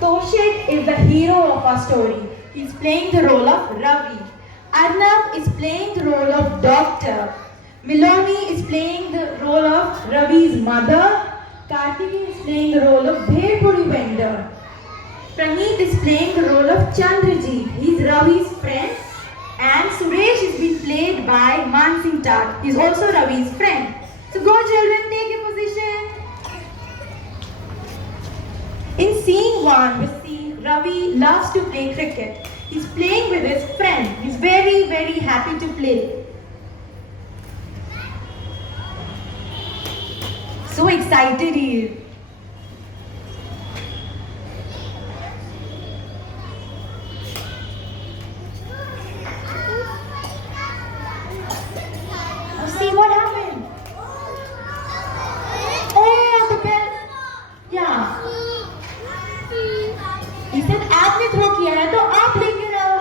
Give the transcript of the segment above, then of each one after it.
Toshik is the hero of our story. He's playing the role of Ravi. Arnav is playing the role of doctor. Miloni is playing the role of Ravi's mother. Kartiki is playing the role of Bhel Puri vendor. Praneeth is playing the role of Chandrajeet. He's Ravi's friend. And Suresh is being played by Mansingh Tat. He's also Ravi's friend. So go children, take your position. In scene 1, we see Ravi loves to play cricket. He's playing with his friend. He's very, very happy to play. So excited he is. Now see what happened. Oh, the bell. Yeah. He said, आपने throw किया है तो आप लेके रहो.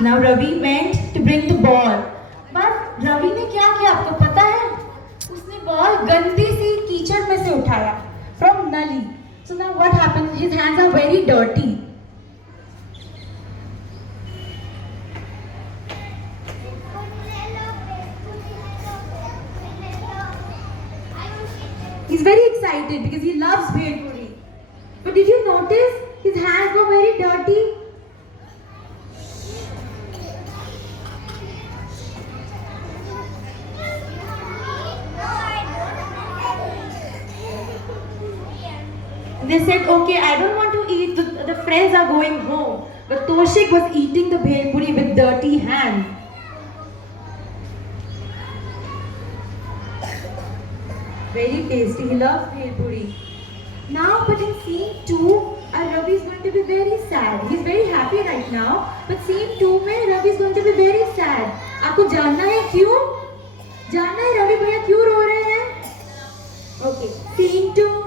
Now Ravi went to bring the ball. But Ravi ने क्या किया आपको पता है? उसने बॉल गंदी सी कीचड़ में से उठाया from nali. So now what happens? His hands are very dirty. He's very excited because he loves Bhel Puri. But did you notice his hands were very dirty? They said, okay, I don't want to eat, the friends are going home. But Toshik was eating the Bhel Puri with dirty hands. Very tasty, he loves Bhel Puri. Now, but in scene 2, Ravi is going to be very sad. He's very happy right now. But scene 2 में Ravi is going to be very sad. आपको जानना है क्यों? जानना है रवि भैया क्यों रो रहे हैं? Okay, scene 2.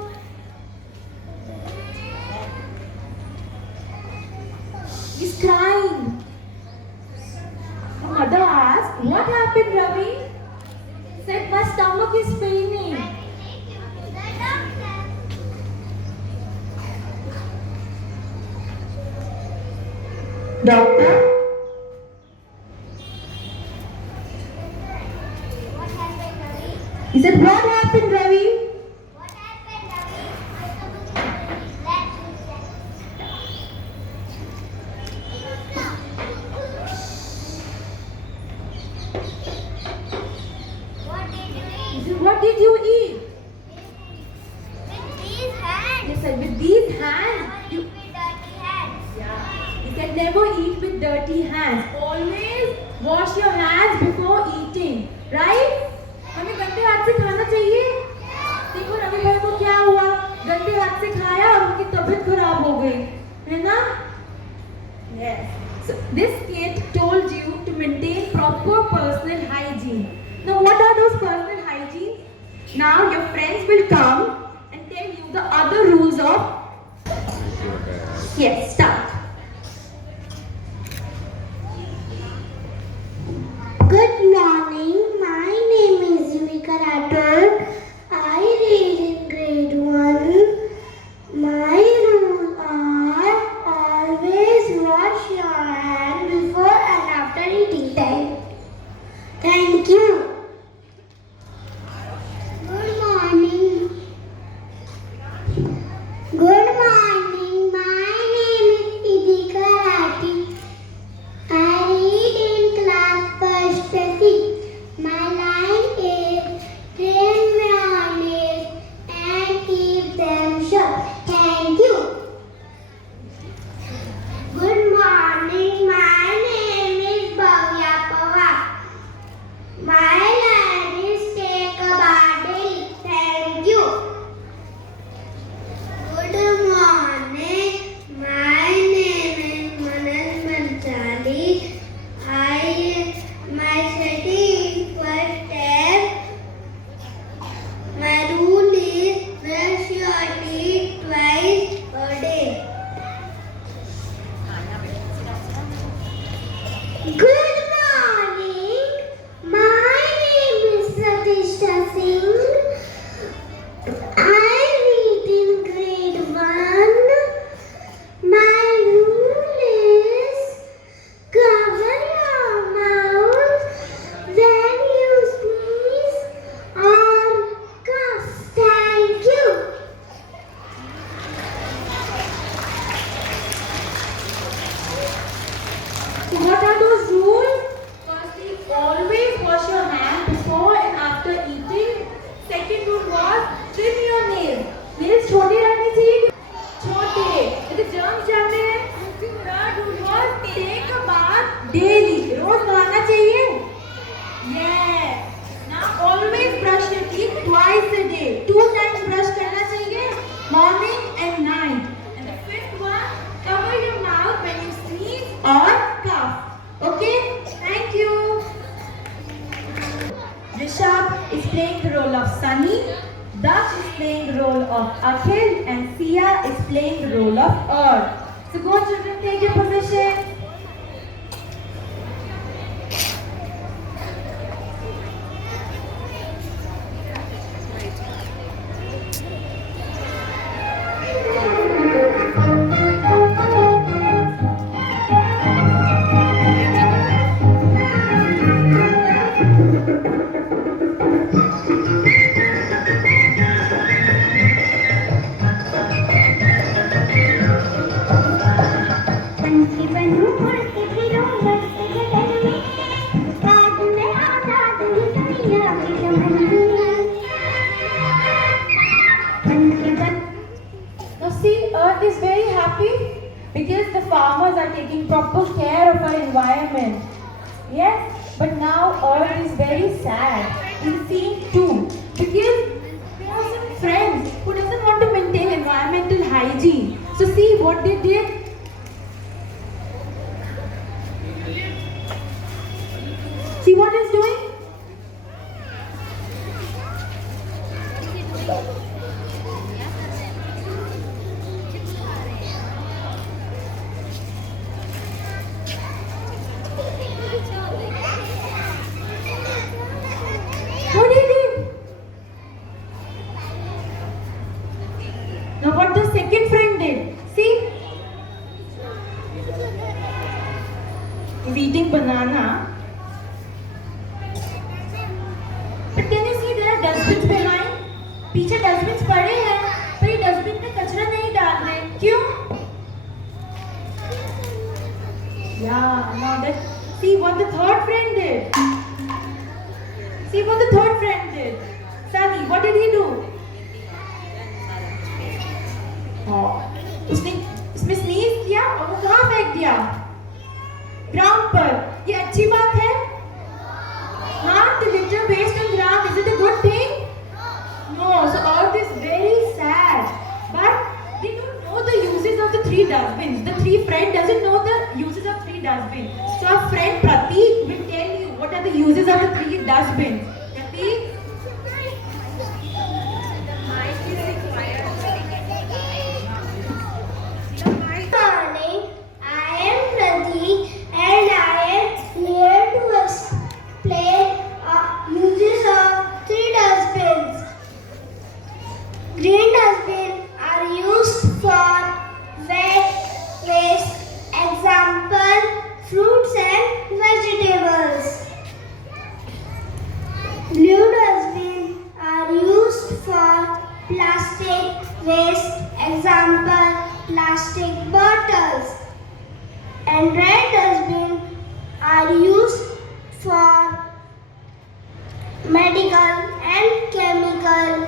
He's crying. Mother asked, what happened, Ravi? He said, my stomach is paining. Doctor? What happened, Ravi? He said, what happened, Ravi? What happened, Ravi? Let's listen. What did you He eat? said, what did you eat? With these hands. He said, with these hands. Never eat with dirty hands. Yeah. He said, never eat with dirty hands. Always wash your hands before eating. Right? हमें गंदे हाथ से खाना चाहिए. देखो रवि भाई को क्या हुआ? गंदे हाथ से खाया और उनकी तबीयत खराब हो गई. है ना? Yes. So this kid told you to maintain proper personal hygiene. Now what are those personal hygiene? Now your friends will come and tell you the other rules of. Yes, start. Good morning. My name is Yuvika Rathod. I read in grade 1. My rules are always wash your hands before and after eating time. Thank you. Good morning. Good morning. My name is Idika Rathi. I read in class first C. My line is train mayonnaise and keep them short. Thank you. Good morning. My name is Bhavya Pawar. My line is take a bath daily. Thank you. Good morning. My name is Manan Manchali. My study is first step. My rule is brush your teeth Vidya explained the role of earth. So go children, take your position. Now see, earth is very happy because the farmers are taking proper care of our environment. Yes, but now earth is very sad. In scene 2, because there are some friends who doesn't want to maintain environmental hygiene. So see what they did. See what it's doing? What did he do? Now what the second friend did? See? He's eating banana. But can you see there are dustbins behind? पीछे dustbins पड़े हैं, पर ये dustbin में कचरा नहीं डाल रहे. क्यों? Yeah, now that see what the third friend did. See what the third friend did. Sunny, what did he do? उसने उसमें sneeze किया और वो कहाँ फेंक दिया? Ground पर. ये अच्छी बात है? हाँ, to litter waste on ground, is it a good thing? No, so earth is very sad. But they don't know the uses of the 3 dustbins. The 3 friend doesn't know the uses of 3 dustbins. So our friend Pratik will tell you what are the uses of the 3 dustbins. Pratik? Morning, I am Pradeep and I am here to explain uses of 3 dustbins. Green dustbins are used for wet waste, example fruits and vegetables. Blue dustbins are used for plastic waste, example plastic bottles. And red dustbins are used for medical and chemical,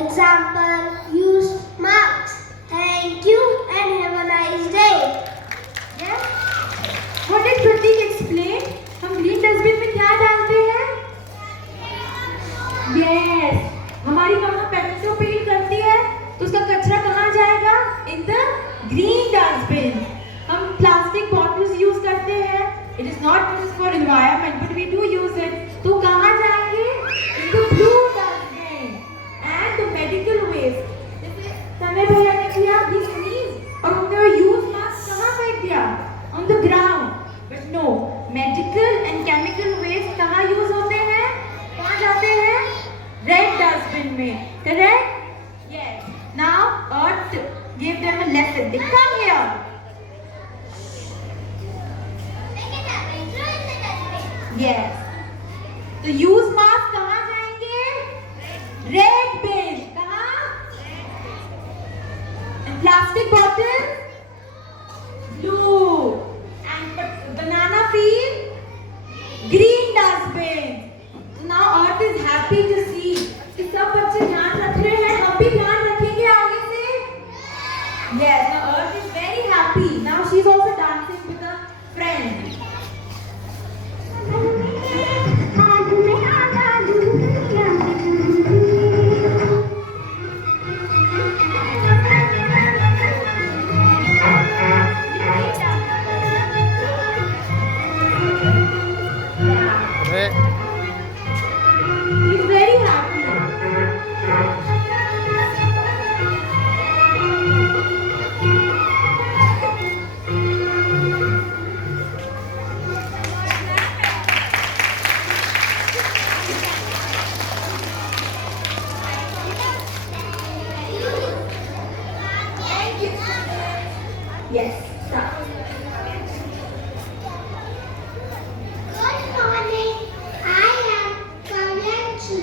example used masks. Thank you and have a nice day. Yes? What did Pratik explain? हम green dustbin में क्या डालते हैं? Yes. हमारी मम्मा petrol paint करती है तो उसका कचरा कहाँ जाएगा? In the green dustbin. हम plastic bottles use करते हैं. It is not just for environment but we do use it. तो कहाँ जाएंगे? In the blue dustbin. And the medical waste. जैसे तने भैया ने किया, he sneezed और उन्होंने वो use mask कहाँ फेंक दिया? On the ground. But no, medical and chemical waste कहाँ use होते हैं? कहाँ जाते हैं? Red dustbin में. Correct? Yes. Now earth gave them a lesson. They come here. Yes. तो use mask कहाँ जाएंगे? Red bin. कहाँ? And plastic bottles? Blue. And banana peel? Green dustbin. So now earth is happy to see कि सब बच्चे ध्यान रख रहे हैं. हम भी ध्यान रखेंगे आगे से. Yes. Now earth is very happy. Now she is also dancing with a friend. Yes, start. Good morning. I am Kavyanshi.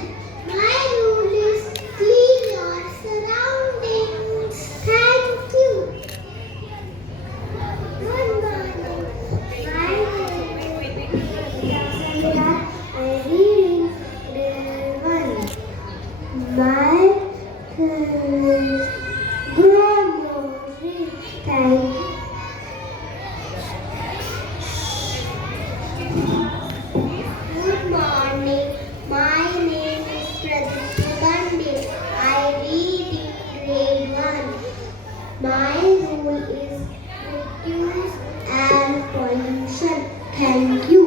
My rule is clean your surroundings. Thank you. Good morning. My name is Sandra. I read in grade 1. My grammar is thank you. Good morning. My name is Pandit. I read in grade 1. My rule is reduce air pollution. Thank you.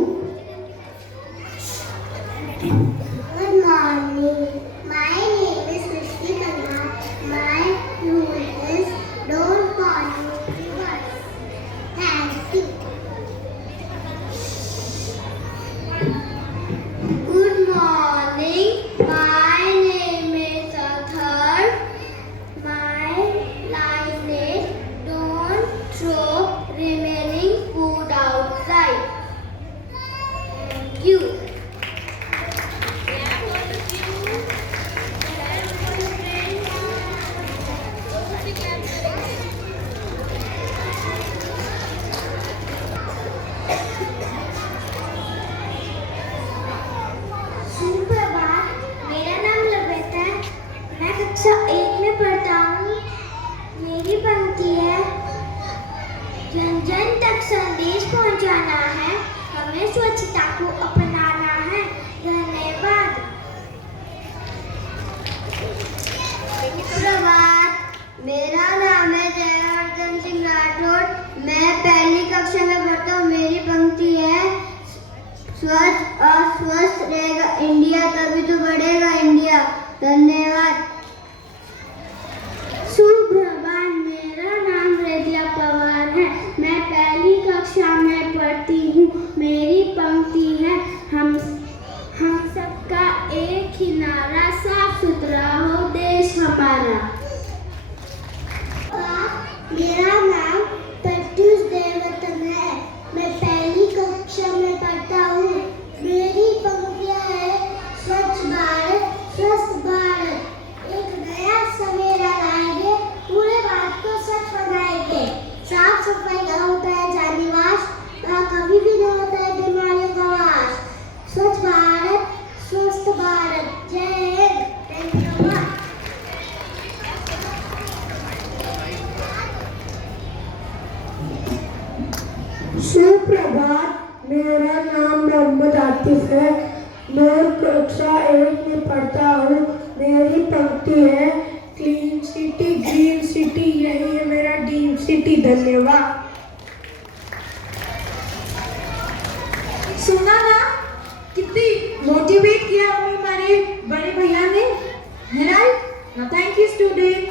Good morning. My name is Vidhyashram. My rule is don't pollute rivers. Thank you. Good morning. My name is Athar. My line is don't throw remaining food outside. Thank you. सुप्रभात, मेरा नाम लवेता है। मैं कक्षा 1 में पढ़ता हूँ। मेरी पंक्ति है, जन जन तक संदेश पहुँचाना है, हमें स्वच्छता को अपनाना है। धन्यवाद। सुप्रभात, मेरा नाम है जयवर्धन सिंह राठौड़। मैं पहली कक्षा में पढ़ता हूँ। मेरी पंक्ति है, स्वच्छ और स्वस्थ रहेगा इंडिया तभी तो बढ़ेगा इंडिया। धन्यवाद। सुप्रभात, मेरा नाम रेडिया पवार है। मैं पहली कक्षा में पढ़ती हूँ। मेरी पंक्ति है, हम सबका एक ही नारा, साफ सुथरा हो देश हमारा। मेरा नाम प्रत्युष देवतन है। मैं पहली कक्षा में पढ़ता हूँ। मेरी पंक्तियाँ है, स्वच्छ भारत स्वस्थ भारत। एक नया सवेरा लाएंगे, पूरे भारत को स्वच्छ बनाएंगे। साफ सफाई का होता है जानिवास, कभी भी नहीं होता है बीमारियों का वास। स्वच्छ भारत स्वस्थ भारत। जय हिंद। धन्यवाद। सुप्रभात, मेरा नाम मोहम्मद आतिफ है। मैं कक्षा 1 में पढ़ता हूँ। मेरी पंक्ति है, क्लीन सिटी ग्रीन सिटी, यही है मेरा ड्रीम सिटी। धन्यवाद। सुना ना, कितनी मोटिवेट किया हमें हमारे बड़े भैया ने, है ना? Thank you student.